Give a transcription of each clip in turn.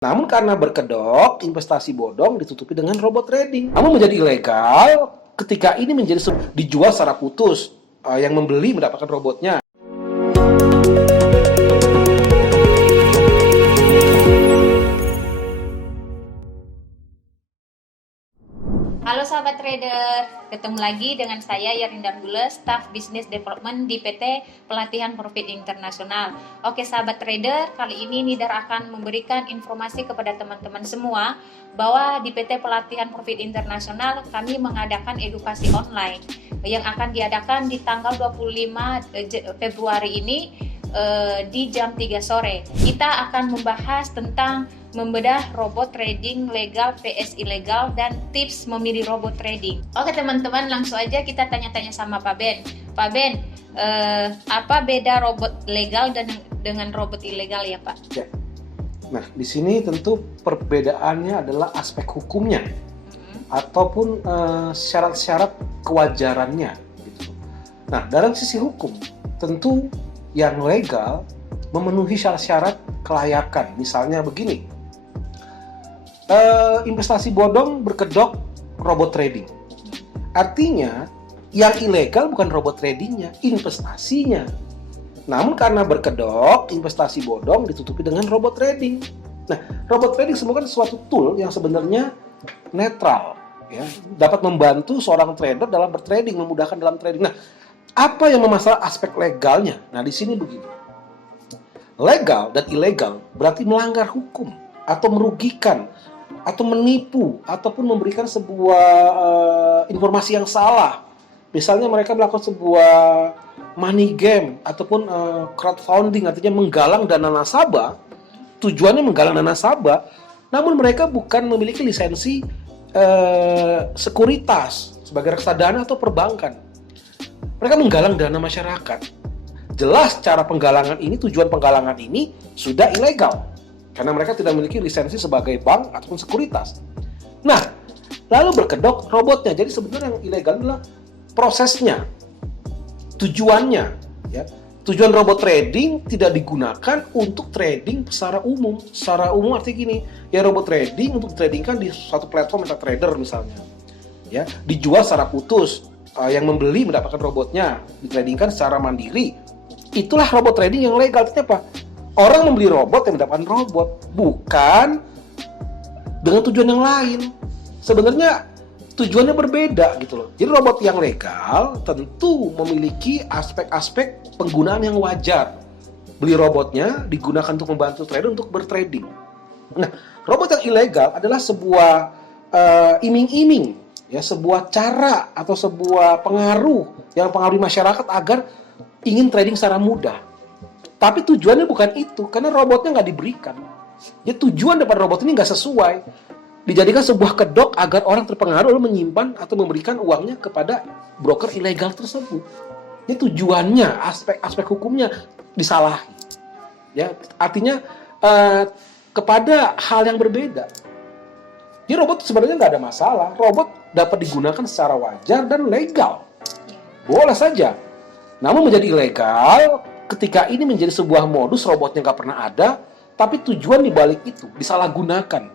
Namun karena berkedok, investasi bodong ditutupi dengan robot trading. Namun menjadi ilegal ketika ini dijual secara putus. Yang membeli mendapatkan robotnya. Halo sahabat trader, ketemu lagi dengan saya Yarinda Bule, Staff Business Development di PT Pelatihan Profit Internasional. Oke sahabat trader, kali ini Nidar akan memberikan informasi kepada teman-teman semua bahwa di PT Pelatihan Profit Internasional kami mengadakan edukasi online yang akan diadakan di tanggal 25 Februari ini di jam 3 sore. Kita akan membahas tentang membedah robot trading legal vs ilegal dan tips memilih robot trading. Oke teman-teman, langsung aja kita tanya-tanya sama Pak Ben. Pak Ben, apa beda robot legal dan dengan robot ilegal ya Pak? Ya. Nah, di sini tentu perbedaannya adalah aspek hukumnya ataupun syarat-syarat kewajarannya. Gitu. Nah, dalam sisi hukum, tentu yang legal memenuhi syarat-syarat kelayakan. Misalnya begini. Investasi bodong berkedok robot trading. Artinya yang ilegal bukan robot tradingnya, investasinya. Namun karena berkedok, investasi bodong ditutupi dengan robot trading. Nah, robot trading sebenarnya suatu tool yang sebenarnya netral, ya, dapat membantu seorang trader dalam bertrading, memudahkan dalam trading. Nah, apa yang memasalah aspek legalnya? Nah, di sini begini. Legal dan ilegal berarti melanggar hukum atau merugikan atau menipu ataupun memberikan sebuah informasi yang salah. Misalnya mereka melakukan sebuah money game ataupun crowdfunding, artinya menggalang dana nasabah. Tujuannya menggalang dana nasabah, namun mereka bukan memiliki lisensi sekuritas sebagai reksadana atau perbankan. Mereka menggalang dana masyarakat. Jelas cara penggalangan ini, tujuan penggalangan ini sudah ilegal. Karena mereka tidak memiliki lisensi sebagai bank ataupun sekuritas. Nah, lalu berkedok robotnya. Jadi sebenarnya yang ilegal adalah prosesnya, tujuannya. Ya. Tujuan robot trading tidak digunakan untuk trading secara umum. Secara umum artinya gini, ya robot trading untuk tradingkan di suatu platform MetaTrader misalnya. Ya, dijual secara putus. Yang membeli mendapatkan robotnya, ditradingkan secara mandiri. Itulah robot trading yang legal. Artinya apa? Orang membeli robot yang mendapatkan robot, bukan dengan tujuan yang lain. Sebenarnya tujuannya berbeda gitu loh. Jadi robot yang legal tentu memiliki aspek-aspek penggunaan yang wajar. Beli robotnya digunakan untuk membantu trader untuk bertrading. Nah, robot yang ilegal adalah sebuah iming-iming, ya, sebuah cara atau sebuah pengaruh yang mempengaruhi masyarakat agar ingin trading secara mudah. Tapi tujuannya bukan itu, karena robotnya nggak diberikan. Ya, tujuan daripada robot ini nggak sesuai. Dijadikan sebuah kedok agar orang terpengaruh lalu menyimpan atau memberikan uangnya kepada broker ilegal tersebut. Ya, tujuannya, aspek hukumnya disalahi. Ya, artinya kepada hal yang berbeda. Jadi robot sebenarnya nggak ada masalah. Robot dapat digunakan secara wajar dan legal. Boleh saja. Namun menjadi ilegal ketika ini menjadi sebuah modus, robotnya nggak pernah ada, tapi tujuan dibalik itu disalahgunakan.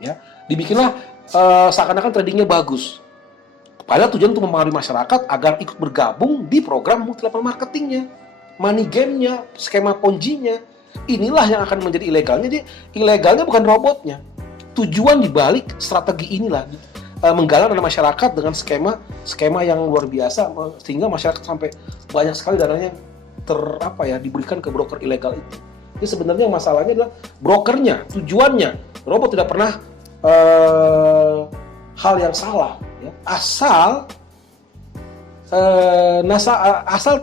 Ya, dibikinlah seakan-akan tradingnya bagus. Padahal tujuan untuk mempengaruhi masyarakat agar ikut bergabung di program multi level marketingnya, money game-nya, skema ponzi-nya. Inilah yang akan menjadi ilegalnya. Jadi ilegalnya bukan robotnya. Tujuan dibalik strategi inilah menggalang dana masyarakat dengan skema yang luar biasa, sehingga masyarakat sampai banyak sekali dananya diberikan ke broker ilegal itu. Jadi sebenarnya masalahnya adalah brokernya, tujuannya. Robot tidak pernah hal yang salah, ya. Asal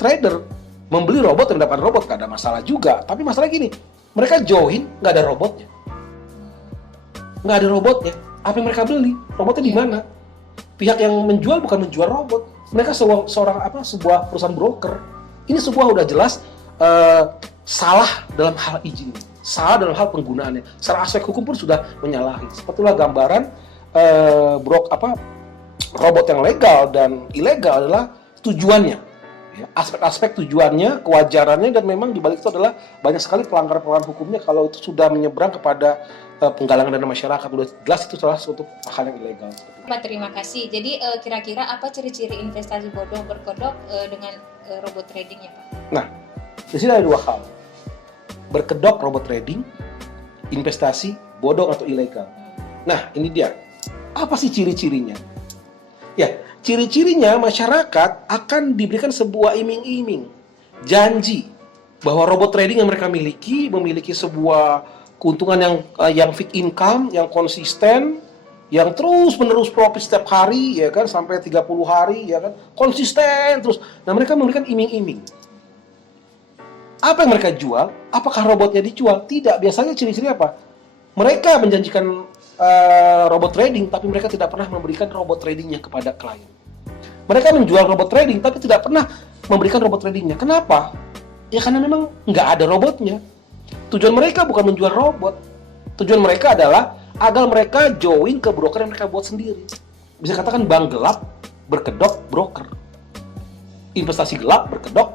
trader membeli robot dan mendapat robot, nggak ada masalah juga. Tapi masalah gini, mereka join nggak ada robotnya, apa yang mereka beli? Robotnya di mana? Pihak yang menjual bukan menjual robot, mereka sebuah perusahaan broker. Ini sebuah udah jelas salah dalam hal izin, salah dalam hal penggunaannya. Secara aspek hukum pun sudah menyalahi. Sepertilah gambaran robot yang legal dan ilegal adalah tujuannya. Ya, aspek-aspek tujuannya, kewajarannya, dan memang di balik itu adalah banyak sekali pelanggaran-pelanggaran hukumnya kalau itu sudah menyeberang kepada penggalangan dana masyarakat. Udah jelas itu salah satu hal yang ilegal. Pak, terima kasih. Jadi kira-kira apa ciri-ciri investasi bodong berkedok dengan robot trading ya Pak? Nah, di sini ada dua hal. Berkedok robot trading, investasi bodong atau ilegal. Nah, ini dia. Apa sih ciri-cirinya? Ya, ciri-cirinya masyarakat akan diberikan sebuah iming-iming, janji bahwa robot trading yang mereka memiliki sebuah keuntungan yang fixed income, yang konsisten, yang terus-menerus profit setiap hari, ya kan, sampai 30 hari, ya kan, konsisten terus. Nah, mereka memberikan iming-iming. Apa yang mereka jual? Apakah robotnya dijual? Tidak. Biasanya ciri-ciri apa? Mereka menjanjikan robot trading, tapi mereka tidak pernah memberikan robot tradingnya kepada klien. Mereka menjual robot trading, tapi tidak pernah memberikan robot tradingnya. Kenapa? Ya karena memang nggak ada robotnya. Tujuan mereka bukan menjual robot. Tujuan mereka adalah agar mereka join ke broker yang mereka buat sendiri. Bisa katakan bank gelap berkedok broker. Investasi gelap berkedok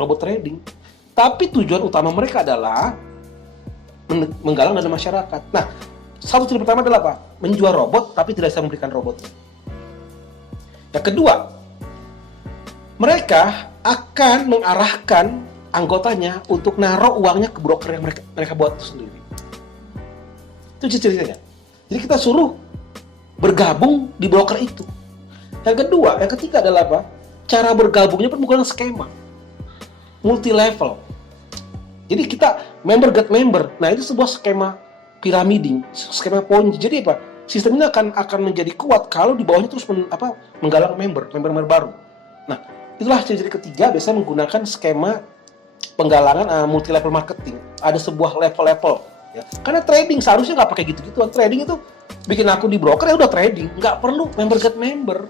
robot trading. Tapi tujuan utama mereka adalah menggalang dana masyarakat. Nah, satu ciri pertama adalah apa? Menjual robot tapi tidak bisa memberikan robotnya. Yang kedua, mereka akan mengarahkan anggotanya untuk naruh uangnya ke broker yang mereka buat itu sendiri. Itu ciri-cirinya. Jadi kita suruh bergabung di broker itu. Yang ketiga adalah apa? Cara bergabungnya pun menggunakan skema multi level. Jadi kita member get member. Nah, itu sebuah skema piramiding, skema Ponzi. Jadi apa? Sistemnya akan menjadi kuat kalau di bawahnya terus menggalang member baru. Nah, itulah ciri-ciri ketiga, biasanya menggunakan skema penggalangan multi level marketing. Ada sebuah level-level, ya. Karena trading seharusnya nggak pakai gitu-gituan. Trading itu bikin akun di broker ya udah trading, nggak perlu member get member.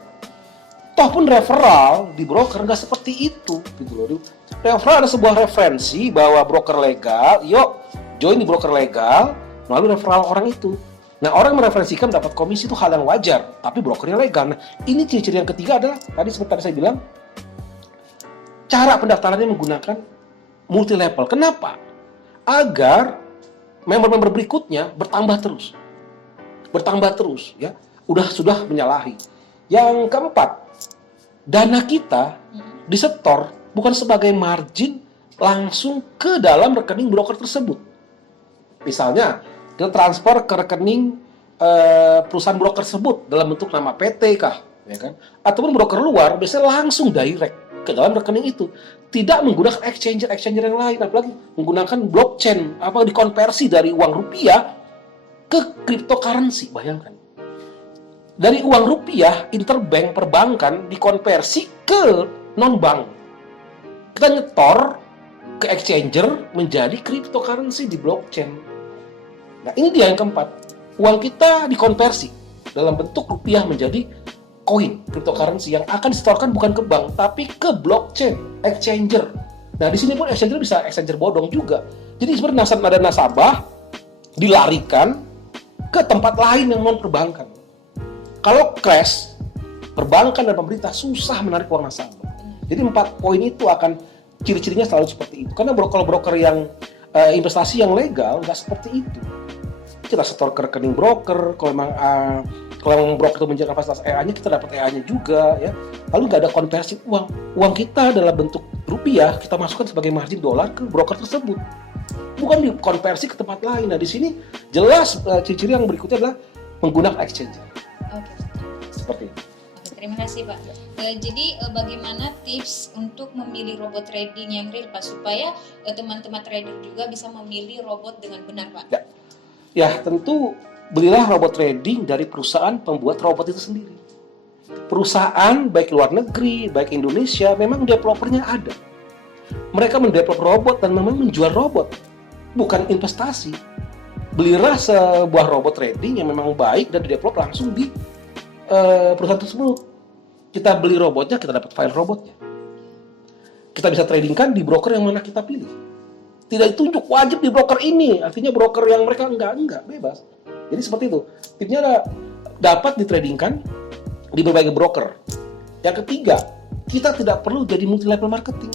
Toh pun referral di broker nggak seperti itu, gitu loh. Referral ada sebuah referensi bahwa broker legal, yuk join di broker legal melalui referral orang itu. Nah, orang mereferensikan dapat komisi itu hal yang wajar, tapi brokernya legal. Nah, ini ciri-ciri yang ketiga adalah seperti saya bilang, cara pendaftarannya menggunakan multi level. Kenapa? Agar member-member berikutnya bertambah terus, ya. Sudah menyalahi. Yang keempat, dana kita disetor bukan sebagai margin langsung ke dalam rekening broker tersebut. Misalnya, kita transfer ke rekening perusahaan broker tersebut dalam bentuk nama PT kah, ya kan? Ataupun broker luar biasanya langsung direct ke dalam rekening itu, tidak menggunakan exchanger yang lain, apalagi menggunakan blockchain, dikonversi dari uang rupiah ke cryptocurrency. Bayangkan, dari uang rupiah interbank perbankan dikonversi ke non bank, kita nyetor ke exchanger menjadi cryptocurrency di blockchain. Nah, ini dia yang keempat. Uang kita dikonversi dalam bentuk rupiah menjadi koin, cryptocurrency yang akan disetorkan bukan ke bank, tapi ke blockchain, exchanger. Nah, di sini pun exchanger bisa exchanger bodong juga. Jadi sebenarnya ada nasabah dilarikan ke tempat lain yang non perbankan. Kalau crash, perbankan dan pemerintah susah menarik uang nasabah. Jadi 4 poin itu akan ciri-cirinya selalu seperti itu. Karena broker-broker yang investasi yang legal nggak seperti itu. Kita setor ke rekening broker, kalau memang broker itu menjaga fasilitas EA-nya, kita dapat EA-nya juga, ya. Lalu nggak ada konversi uang kita dalam bentuk rupiah, kita masukkan sebagai margin dolar ke broker tersebut, bukan dikonversi ke tempat lain. Nah, di sini jelas ciri-ciri yang berikutnya adalah menggunakan exchanger. Oke. Seperti itu. Terima kasih Pak. Jadi bagaimana tips untuk memilih robot trading yang real Pak, supaya teman-teman trader juga bisa memilih robot dengan benar Pak? Ya, tentu belilah robot trading dari perusahaan pembuat robot itu sendiri. Perusahaan baik luar negeri, baik Indonesia, memang developernya ada. Mereka mendevelop robot dan memang menjual robot, bukan investasi. Belilah sebuah robot trading yang memang baik dan didevelop langsung di perusahaan tersebut. Kita beli robotnya, kita dapat file robotnya. Kita bisa tradingkan di broker yang mana kita pilih. Tidak ditunjuk wajib di broker ini, artinya broker yang mereka enggak, bebas. Jadi seperti itu. Tipsnya dapat ditradingkan di berbagai broker. Yang ketiga, kita tidak perlu jadi multi level marketing.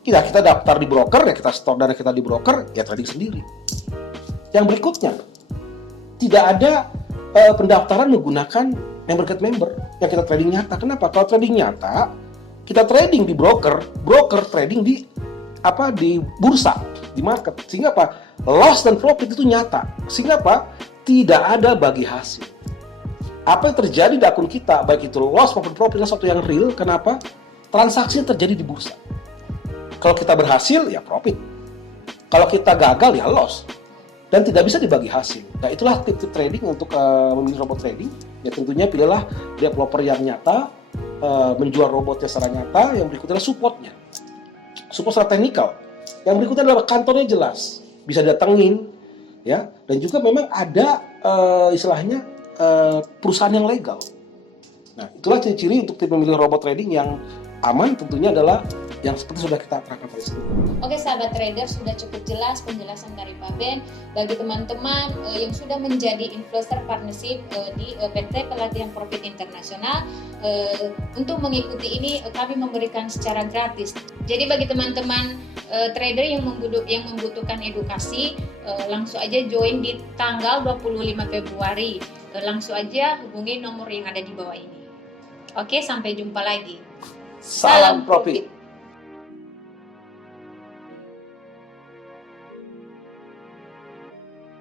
Kita daftar di broker, ya kita store dana kita di broker, ya trading sendiri. Yang berikutnya, tidak ada pendaftaran menggunakan member get member yang kita trading nyata. Kenapa? Kalau trading nyata, kita trading di broker trading di bursa, di market. Sehingga apa? Loss dan profit itu nyata. Sehingga apa? Tidak ada bagi hasil. Apa yang terjadi di akun kita, baik itu loss maupun profit, adalah sesuatu yang real. Kenapa? Transaksi terjadi di bursa. Kalau kita berhasil, ya profit. Kalau kita gagal, ya loss. Dan tidak bisa dibagi hasil. Nah, itulah tip-tip trading untuk memilih robot trading. Ya tentunya pilihlah developer yang nyata, menjual robotnya secara nyata. Yang berikutnya adalah supportnya. Support secara teknikal. Yang berikutnya adalah kantornya jelas, bisa datengin, ya. Dan juga memang ada istilahnya perusahaan yang legal. Nah, itulah ciri-ciri untuk tim memilih robot trading yang aman. Tentunya adalah yang seperti sudah kita terangkan tadi. Oke sahabat trader, sudah cukup jelas penjelasan dari Pak Ben. Bagi teman-teman yang sudah menjadi influencer partnership di PT Pelatihan Profit Internasional, untuk mengikuti ini kami memberikan secara gratis. Jadi bagi teman-teman trader yang membutuhkan edukasi, langsung aja join di tanggal 25 Februari. Langsung aja hubungi nomor yang ada di bawah ini. Oke, sampai jumpa lagi. Salam profit.